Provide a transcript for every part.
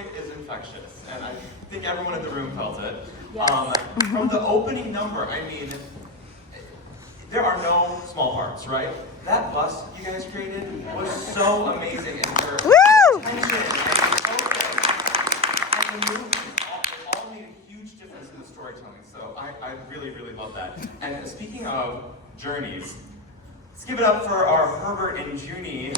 joy is infectious, and I think everyone in the room felt it. Yes. From the opening number, I mean, there are no small parts, right? That bus you guys created was so amazing, and your tension and focus and the movement, it all made a huge difference in the storytelling. So I really, really love that. And speaking of journeys, let's give it up for our Herbert and Junie.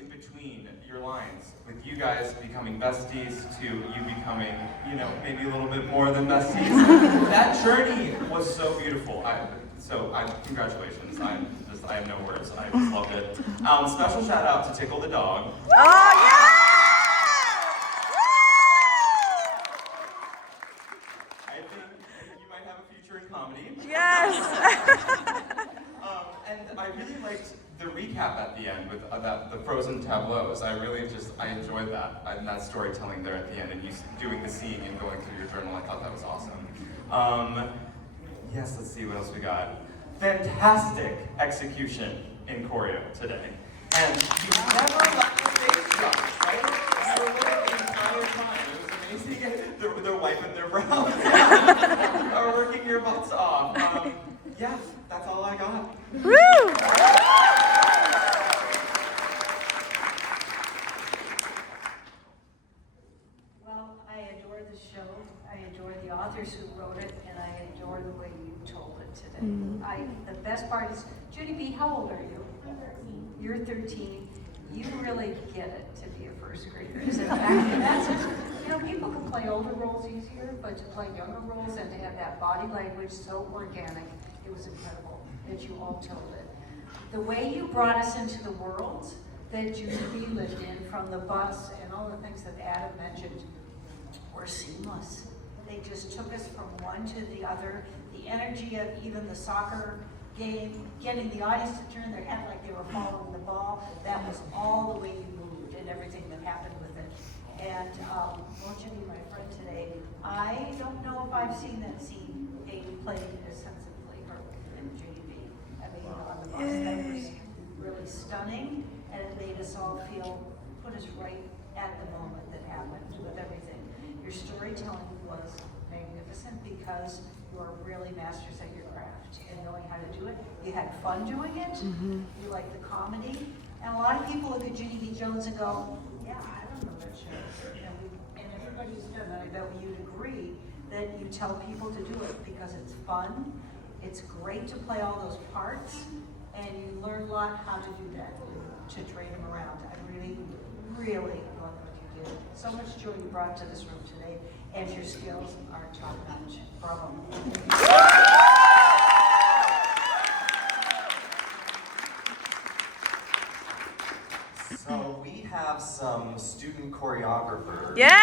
In between your lines, with you guys becoming besties to you becoming, you know, maybe a little bit more than besties. That journey was so beautiful. Congratulations. I have no words. I just loved it. Special shout out to Tickle the dog. Oh yeah! I think you might have a future in comedy. Yes. And I really liked the recap at the end with the frozen tableaus. I enjoyed that. And that storytelling there at the end, and you doing the scene and going through your journal. I thought that was awesome. Yes, let's see what else we got. Fantastic execution in choreo today. And you never let the stage drop, right? You were with it the entire time. It was amazing. They're wiping their brows. Or working your butts off. Yeah, that's all I got. Woo! Well, I adore the show. I adore the authors who wrote it, and I adore the way you told it today. The best part is, Judy B, how old are you? I'm 13. You're 13. You really get it to be a first grader. In fact, people can play older roles easier, but to play younger roles and to have that body language so organic, it was incredible that you all told it. The way you brought us into the world that Judy B lived in, from the bus and all the things that Adam mentioned, were seamless. They just took us from one to the other. The energy of even the soccer game, getting the audience to turn their head like they were following the ball, that was all the way you moved and everything that happened with it. And won't you be my friend today? I don't know if I've seen that scene played as sensibly, her and Judy B. I mean, on the bus, that was really stunning, and it made us all put us right at the moment that happened with everything. Your storytelling was magnificent because you are really masters at your craft and knowing how to do it. You had fun doing it. You liked the comedy. And a lot of people look at Judy B. Jones and go, yeah, I don't know that show. And everybody's done that. I bet you'd agree that you tell people to do it because it's fun. It's great to play all those parts. And you learn a lot how to do that, to train them around. I really, really love what you did. So much joy you brought to this room today, and your skills are top notch. Bravo. So we have some student choreographers. Yeah!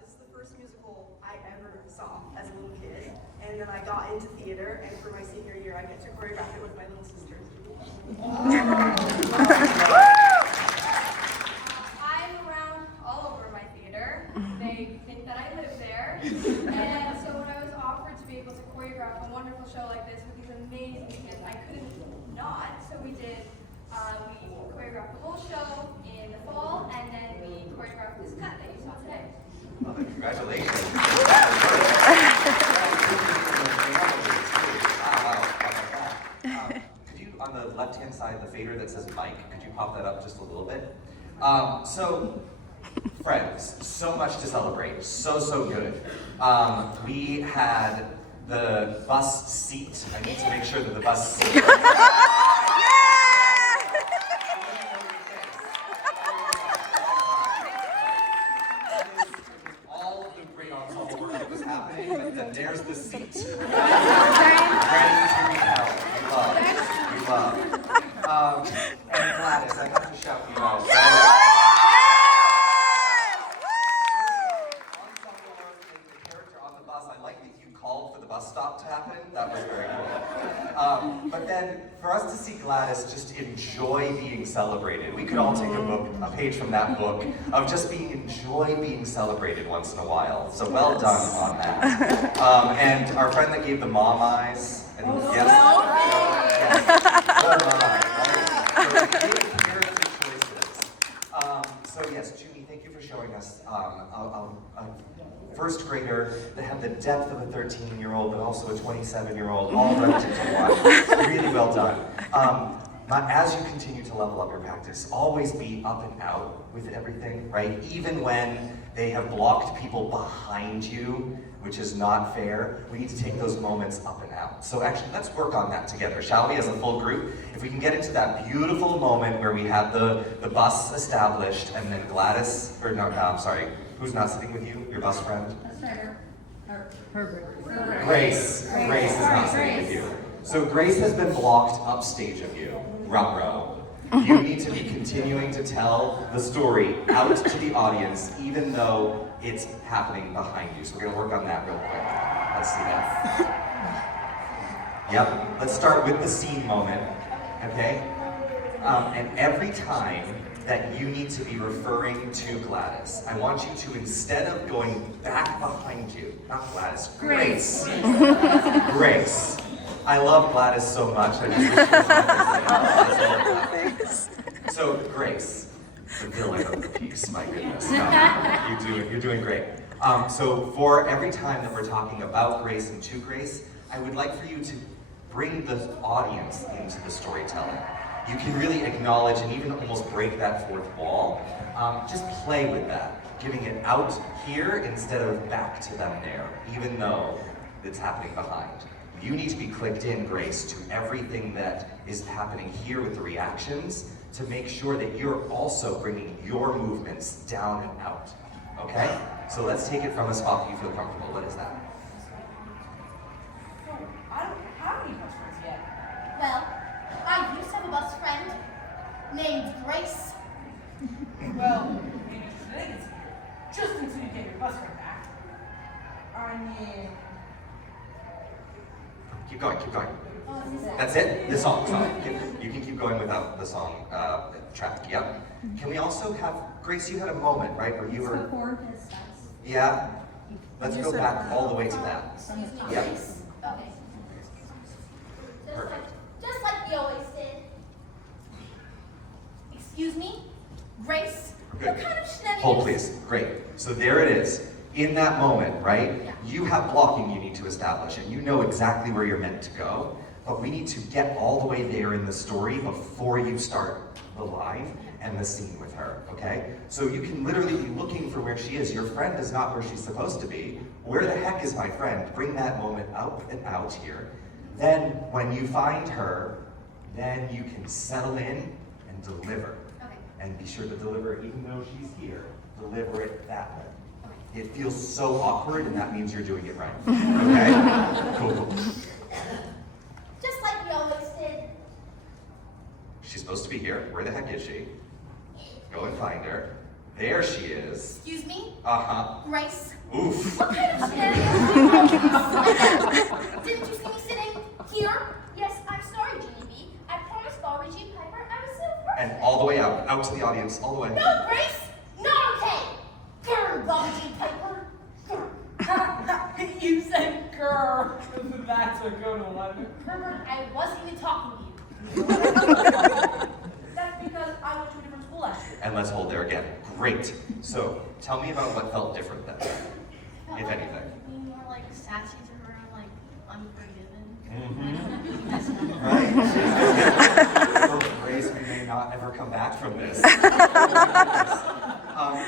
This is the first musical I ever saw as a little kid, and then I got into theater, and for my senior year I get to choreograph it with my little sisters. I'm around all over my theater. They think that I live there, and so when I was offered to be able to choreograph a wonderful show like this with these amazing kids, I couldn't not, so we did. We choreographed the whole show in the fall, and then we choreographed this cut that you saw today. Well, congratulations. Could you, on the left-hand side, the fader that says Mike, could you pop that up just a little bit? So, friends, so much to celebrate. So good. We had the bus seat. I need to make sure that the bus seat. And there's the seat. Ready to be held. We love. And Gladys, I have to shout you out. On the character on the bus, I like that you called for the bus stop to happen. That was very cool. But then, for us to see Gladys just enjoy being celebrated, we could all take a page from that book of just enjoy being celebrated once in a while. So well done on that. And our friend that gave the mom eyes, and yes, well done, right? So big character choices. So yes, Junie, thank you for showing us a first grader that had the depth of a 13-year-old, but also a 27-year-old, all relative to one. Really well done. As you continue to level up your practice, always be up and out with everything, right? Even when they have blocked people behind you, which is not fair, we need to take those moments up and out. So actually, let's work on that together, shall we, as a full group? If we can get into that beautiful moment where we have the bus established, and then Gladys, or no, I'm sorry, who's not sitting with you? Your bus friend? Grace. Grace is not sitting with you. So Grace has been blocked upstage of you, ruh-roh. You need to be continuing to tell the story out to the audience, even though it's happening behind you. So we're gonna work on that real quick. Let's see that. Yep, let's start with the scene moment, okay? And every time that you need to be referring to Gladys, I want you to, instead of going back behind you, not Gladys, Grace. Grace. I love Gladys so much. I just wish she was So Grace, the villain of the piece, my goodness. No, you're doing great. So for every time that we're talking about Grace and to Grace, I would like for you to bring the audience into the storytelling. You can really acknowledge and even almost break that fourth wall. Just play with that, giving it out here instead of back to them there, even though it's happening behind. You need to be clicked in, Grace, to everything that is happening here with the reactions to make sure that you're also bringing your movements down and out, okay? So let's take it from a spot that you feel comfortable. What is that? I don't have any best friends yet. Well, I used to have a best friend named Grace. Well, maybe today is here. Just until you get your best friend back. I mean... Keep going, keep going. Oh, is this That's it? The song. You can keep going without the song track, yep. Can we also have, Grace, you had a moment, right, where you were... Yeah? Let's go back all the way to that. Excuse me, Yep. Grace. Okay. Perfect. Just like we always did. Excuse me, Grace. Good. What kind of shenanigans? Hold, please. Great. So there it is. In that moment, right? Yeah. You have blocking you need to establish, and you know exactly where you're meant to go, but we need to get all the way there in the story before you start the line and the scene with her, okay? So you can literally be looking for where she is. Your friend is not where she's supposed to be. Where the heck is my friend? Bring that moment up and out here. Then, when you find her, then you can settle in and deliver. Okay. And be sure to deliver, even though she's here, deliver it that way. It feels so awkward, and that means you're doing it right. Okay? Cool. Just like we always did. She's supposed to be here. Where the heck is she? Go and find her. There she is. Excuse me, Uh-huh. Grace. Oof. What kind of shenanigans didn't you see me sitting here? Yes, I'm sorry, Ginny B. I promised Bobby G. Piper I would sit first. And all the way out to the audience, all the way. No, Grace! Not okay! Grr, Bobby G. Piper! Grr. You said grr. That's a good one. Herbert, I wasn't even talking to you. That's because I went to a different school last year. And let's hold there again. Great. So, tell me about what felt different then, if anything. Being more like sassy to her, like unforgiven. Right? Oh, Grace, we may not ever come back from this.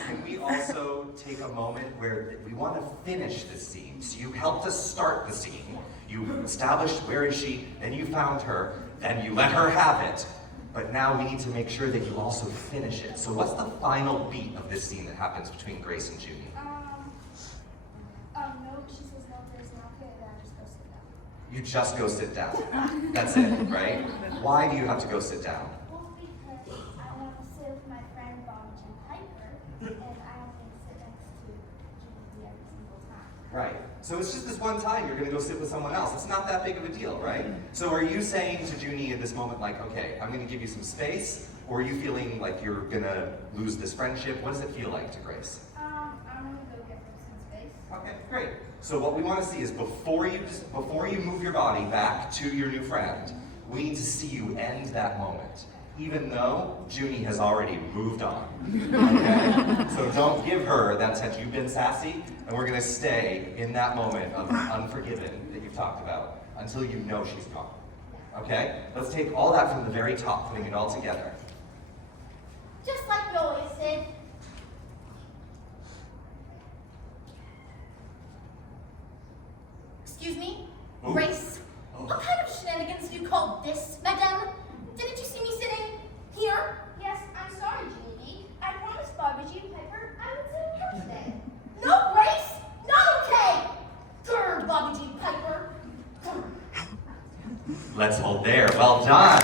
Can we also take a moment where we want to finish the scene? So you helped us start the scene. You established where is she, then you found her, then you let her have it. But now we need to make sure that you also finish it. So what's the final beat of this scene that happens between Grace and Junie? No, she says no, there's not okay, then I just go sit down. You just go sit down. That's it, right? Why do you have to go sit down? Well, because I want to sit with my friend Bobby G. Piper, and I don't want to sit next to Julie every single time. Right. So it's just this one time you're gonna go sit with someone else. It's not that big of a deal, right? So are you saying to Junie in this moment, like, okay, I'm gonna give you some space, or are you feeling like you're gonna lose this friendship? What does it feel like to Grace? I'm gonna go get some space. Okay, great. So what we want to see is before you move your body back to your new friend, we need to see you end that moment, even though Junie has already moved on. Okay? So don't give her that sense you've been sassy, and we're gonna stay in that moment of unforgiven that you've talked about until you know she's gone. Okay? Let's take all that from the very top, putting it all together. Just like we always did. Excuse me? Oh. Grace? Oh. What kind of shenanigans do you call this, madame? Didn't you see me sitting here? Yes, I'm sorry, Junie. I promised Barbara Jean Piper I would sit here today. No, Grace! Not okay! Grr, Bobby Jean Piper. Grr. Let's hold there. Well done.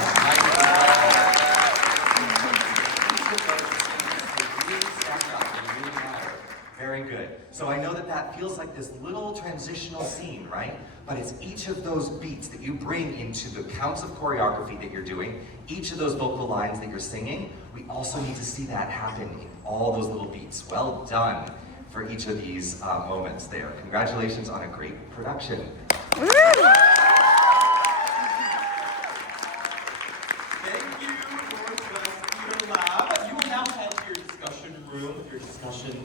Very good. So I know that that feels like this little transitional scene, right? But it's each of those beats that you bring into the counts of choreography that you're doing, each of those vocal lines that you're singing, we also need to see that happen in all those little beats. Well done for each of these moments there. Congratulations on a great production. Woo!